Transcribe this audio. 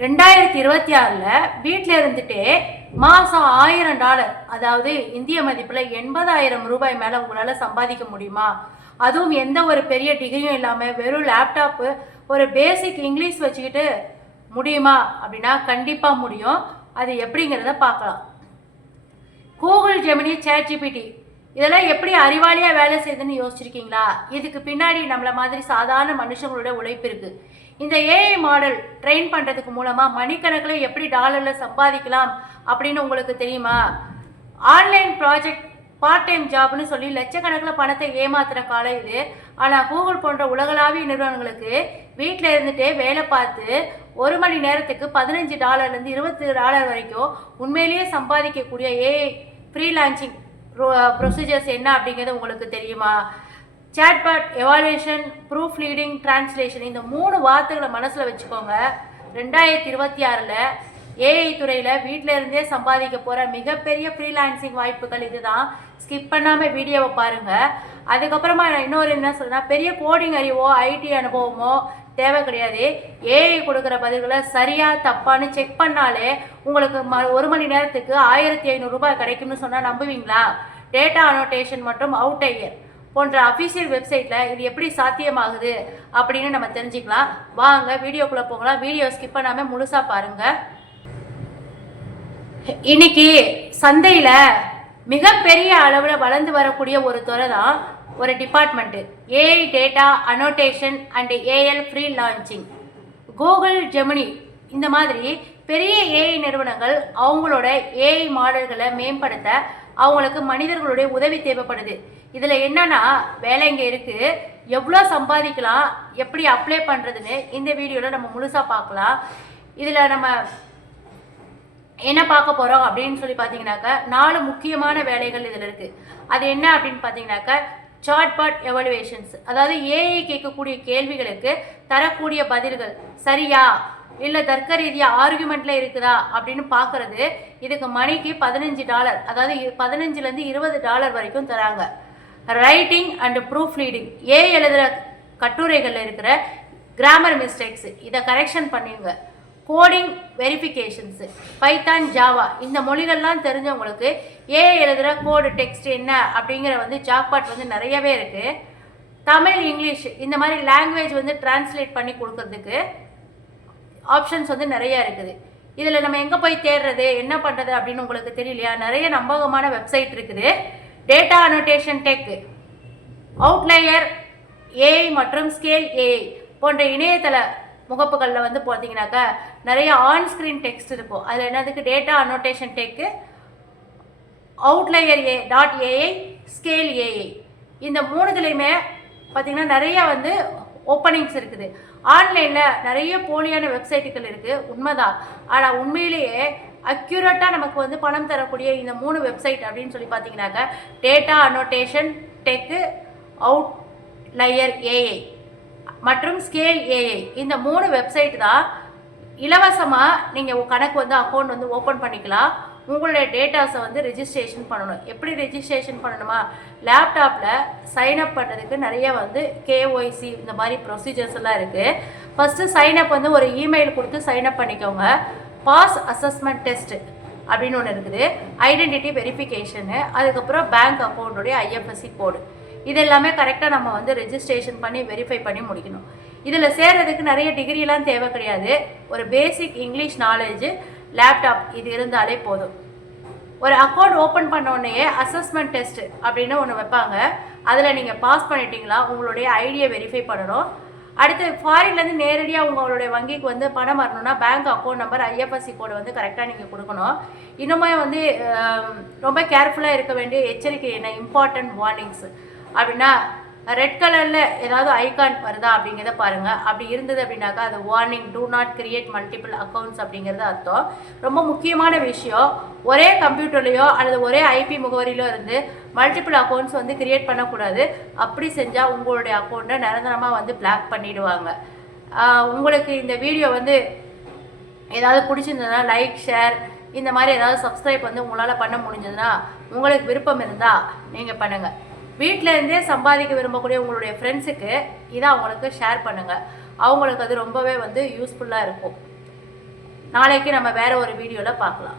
2026 வீட்டில் இருந்துட்டு மாதம் $1000, அதாவது இந்திய மதிப்பில் 80,000 ரூபாய் மேலே உங்களால் சம்பாதிக்க முடியுமா? அதுவும் எந்த ஒரு பெரிய டிகிரியும் இல்லாமல் வெறும் லேப்டாப்பு, ஒரு பேசிக் இங்கிலீஷ் வச்சுக்கிட்டு முடியுமா அப்படின்னா கண்டிப்பாக முடியும். அது எப்படிங்கிறத பார்க்கலாம். கூகுள் ஜெமினி, சேட் ஜிபிடி இதெல்லாம் எப்படி அறிவாளியாக வேலை செய்யுதுன்னு யோசிச்சிருக்கீங்களா? இதுக்கு பின்னாடி நம்மளை மாதிரி சாதாரண மனுஷங்களோட உழைப்பு இருக்குது. இந்த ஏஐ மாடல் ட்ரெயின் பண்ணுறதுக்கு மூலமாக மணிக்கணக்கில் எப்படி டாலரில் சம்பாதிக்கலாம் அப்படின்னு உங்களுக்கு தெரியுமா? ஆன்லைன் ப்ராஜெக்ட், பார்ட் டைம் ஜாப்னு சொல்லி லட்சக்கணக்கில் பணத்தை ஏமாத்துகிற காலம் இது. ஆனால் கூகுள் போன்ற உலகளாவிய நிறுவனங்களுக்கு வீட்டில் இருந்துகிட்டே வேலை பார்த்து 1 மணி நேரத்துக்கு $15 $20 வரைக்கும் உண்மையிலேயே சம்பாதிக்கக்கூடிய ஏஐ ஃப்ரீலான்சிங் ப்ரொசீஜர்ஸ் என்ன அப்படிங்கிறது உங்களுக்கு தெரியுமா? Chatbot, evaluation, proof reading, translation, இந்த 3 வார்த்தைகளை மனசில் வச்சுக்கோங்க. 2026 ஏஐ துறையில் வீட்டில் இருந்தே சம்பாதிக்க போகிற மிகப்பெரிய ஃப்ரீலான்சிங் வாய்ப்புகள் இதுதான். ஸ்கிப் பண்ணாமல் வீடியோவை பாருங்கள். அதுக்கப்புறமா இன்னொரு என்ன சொல்லுன்னா, பெரிய கோடிங் அறிவோ ஐடி அனுபவமோ தேவை கிடையாது. ஏஐ கொடுக்குற பதில்களை சரியாக தப்பான்னு செக் பண்ணாலே உங்களுக்கு 1 மணி நேரத்துக்கு $1500 ரூபாய் கிடைக்கும்னு சொன்னால் நம்புவீங்களா? டேட்டா அனோட்டேஷன் மற்றும் அவுட்லையர் போன்ற அஃபிஷியல் வெப்சைட்டில் இது எப்படி சாத்தியமாகுது அப்படின்னு நம்ம தெரிஞ்சுக்கலாம். வாங்க வீடியோக்குள்ளே போகலாம். வீடியோ ஸ்கிப் பண்ணாமல் முழுசாக பாருங்கள். இன்னைக்கு சந்தையில் மிகப்பெரிய அளவில் வளர்ந்து வரக்கூடிய ஒரு துறை தான், ஒரு department, AI data annotation and AL free launching. Google Gemini இந்த மாதிரி பெரிய ஏஐ நிறுவனங்கள் அவங்களோட ஏஐ மாடல்களை மேம்படுத்த அவங்களுக்கு மனிதர்களுடைய உதவி தேவைப்படுது. இதில் என்னன்னா, வேலை இங்கே இருக்குது, எவ்வளோ சம்பாதிக்கலாம், எப்படி அப்ளை பண்ணுறதுன்னு இந்த வீடியோவில் நம்ம முழுசாக பார்க்கலாம். இதில் நம்ம என்ன பார்க்க போகிறோம் அப்படின்னு சொல்லி பார்த்தீங்கன்னாக்கா 4 முக்கியமான வேலைகள் இதில் இருக்குது. அது என்ன அப்படின்னு பார்த்தீங்கன்னாக்கா, சாட்பாட் எவாலுவேஷன்ஸ், அதாவது ஏஐ கேட்கக்கூடிய கேள்விகளுக்கு தரக்கூடிய பதில்கள் சரியா இல்லை தர்க்க ரீதியாக ஆர்குமெண்ட்டில் இருக்குதா அப்படின்னு பார்க்குறது. இதுக்கு மணிக்கு $15, அதாவது $15 $20 வரைக்கும் தராங்க. Writing and proof reading, AI எழுதுகிற கட்டுரைகளில் இருக்கிற கிராமர் மிஸ்டேக்ஸு இதை கரெக்ஷன் பண்ணுங்க. கோடிங் வெரிஃபிகேஷன்ஸு, பைத்தான், ஜாவா இந்த மொழிகள்லாம் தெரிஞ்சவங்களுக்கு ஏஐ எழுதுகிற கோடு டெக்ஸ்ட் என்ன அப்படிங்கிற ஜாக்பாட் நிறையவே இருக்குது. தமிழ், இங்கிலீஷ் இந்த மாதிரி லாங்குவேஜ் டிரான்ஸ்லேட் பண்ணி கொடுக்கறதுக்கு ஆப்ஷன்ஸ் நிறையா இருக்குது. இதில் நம்ம எங்கே போய் தேடுறது, என்ன பண்ணுறது அப்படின்னு உங்களுக்கு தெரியலையா? நிறைய நம்பகமான வெப்சைட் இருக்குது. Data annotation tech, outlier AI மற்றும் ஸ்கேல் ஏஐ போன்ற இணையதள முகப்புகளில் பார்த்தீங்கன்னாக்கா நிறைய ஆன் ஸ்க்ரீன் டெக்ஸ்ட் இருக்கும். அதில் என்னதுக்கு data annotation tech, outlier .ai, scale AI, இந்த 3துலேயுமே பார்த்தீங்கன்னா நிறையா ஓப்பனிங்ஸ் இருக்குது. ஆன்லைனில் நிறைய போலியான வெப்சைட்டுகள் இருக்குது, உண்மைதான். ஆனால் உண்மையிலேயே அக்யூரேட்டாக நமக்கு பணம் தரக்கூடிய இந்த 3 வெப்சைட் அப்படின்னு சொல்லி பார்த்தீங்கன்னாக்கா data annotation tech, outlier AI மற்றும் ஸ்கேல் ஏஐ, இந்த 3 வெப்சைட் தான். இலவசமாக நீங்கள் கணக்கு அக்கௌண்ட் ஓப்பன் பண்ணிக்கலாம். உங்களுடைய டேட்டாஸை ரெஜிஸ்ட்ரேஷன் பண்ணணும். எப்படி ரெஜிஸ்ட்ரேஷன் பண்ணணுமா? லேப்டாப்பில் சைன்அப் பண்ணுறதுக்கு நிறைய கேஒய்சி இந்த மாதிரி ப்ரொசீஜர்ஸ் எல்லாம் இருக்குது. ஃபஸ்ட்டு சைன்அப் ஒரு இமெயில் கொடுத்து சைன்அப் பண்ணிக்கோங்க. பாஸ் அசஸ்மெண்ட் டெஸ்ட் அப்படின்னு ஒன்று இருக்குது, ஐடென்டிட்டி வெரிஃபிகேஷனு, அதுக்கப்புறம் பேங்க் அக்கௌண்ட்டுடைய ஐஎஃப்எஸ்சி கோடு, இது எல்லாமே கரெக்டாக நம்ம ரெஜிஸ்ட்ரேஷன் பண்ணி வெரிஃபை பண்ணி முடிக்கணும். இதில் சேர்றதுக்கு நிறைய டிகிரிலாம் தேவை கிடையாது. ஒரு பேசிக் இங்கிலீஷ் நாலேஜு, லேப்டாப் இது இருந்தாலே போதும். ஒரு அக்கௌண்ட் ஓப்பன் பண்ணோடனே அசஸ்மெண்ட் டெஸ்ட் அப்படின்னு ஒன்று வைப்பாங்க. அதில் நீங்கள் பாஸ் பண்ணிட்டீங்களா உங்களுடைய ஐடியை வெரிஃபை பண்ணணும். அடுத்து ஃபாரின்லேருந்து நேரடியாக உங்களுடைய வங்கிக்கு பணம் வரணும்னா பேங்க் அக்கௌண்ட் நம்பர், ஐஎஃப்எஸ்சி கோடு கரெக்டாக நீங்கள் கொடுக்கணும். இன்னுமே ரொம்ப கேர்ஃபுல்லாக இருக்க வேண்டிய எச்சரிக்கை என்ன, இம்பார்ட்டன்ட் வார்னிங்ஸ் அப்படின்னா, ரெட் கலரில் ஏதாவது ஐகான் வருதா அப்படிங்கிறத பாருங்கள். அப்படி இருந்தது அப்படின்னாக்கா அது warning, do not create multiple accounts அப்படிங்கிறது அர்த்தம். ரொம்ப முக்கியமான விஷயம், ஒரே கம்ப்யூட்டர்லேயோ அல்லது ஒரே ஐபி முகவரியிலோ இருந்து மல்டிபிள் அக்கௌண்ட்ஸ் கிரியேட் பண்ணக்கூடாது. அப்படி செஞ்சால் உங்களுடைய அக்கௌண்ட்டை நிரந்தரமாக பிளாக் பண்ணிவிடுவாங்க. உங்களுக்கு இந்த வீடியோ ஏதாவது பிடிச்சிருந்ததுன்னா லைக், ஷேர், இந்த மாதிரி ஏதாவது சப்ஸ்கிரைப் உங்களால் பண்ண முடிஞ்சதுன்னா, உங்களுக்கு விருப்பம் இருந்தால் நீங்கள் பண்ணுங்கள். வீட்டில் இருந்தே சம்பாதிக்க விரும்பக்கூடிய உங்களுடைய ஃப்ரெண்ட்ஸுக்கு இதை அவங்களுக்கு ஷேர் பண்ணுங்கள். அவங்களுக்கு அது ரொம்பவே யூஸ்ஃபுல்லாக இருக்கும். நாளைக்கு நம்ம வேற ஒரு வீடியோவில் பார்க்கலாம்.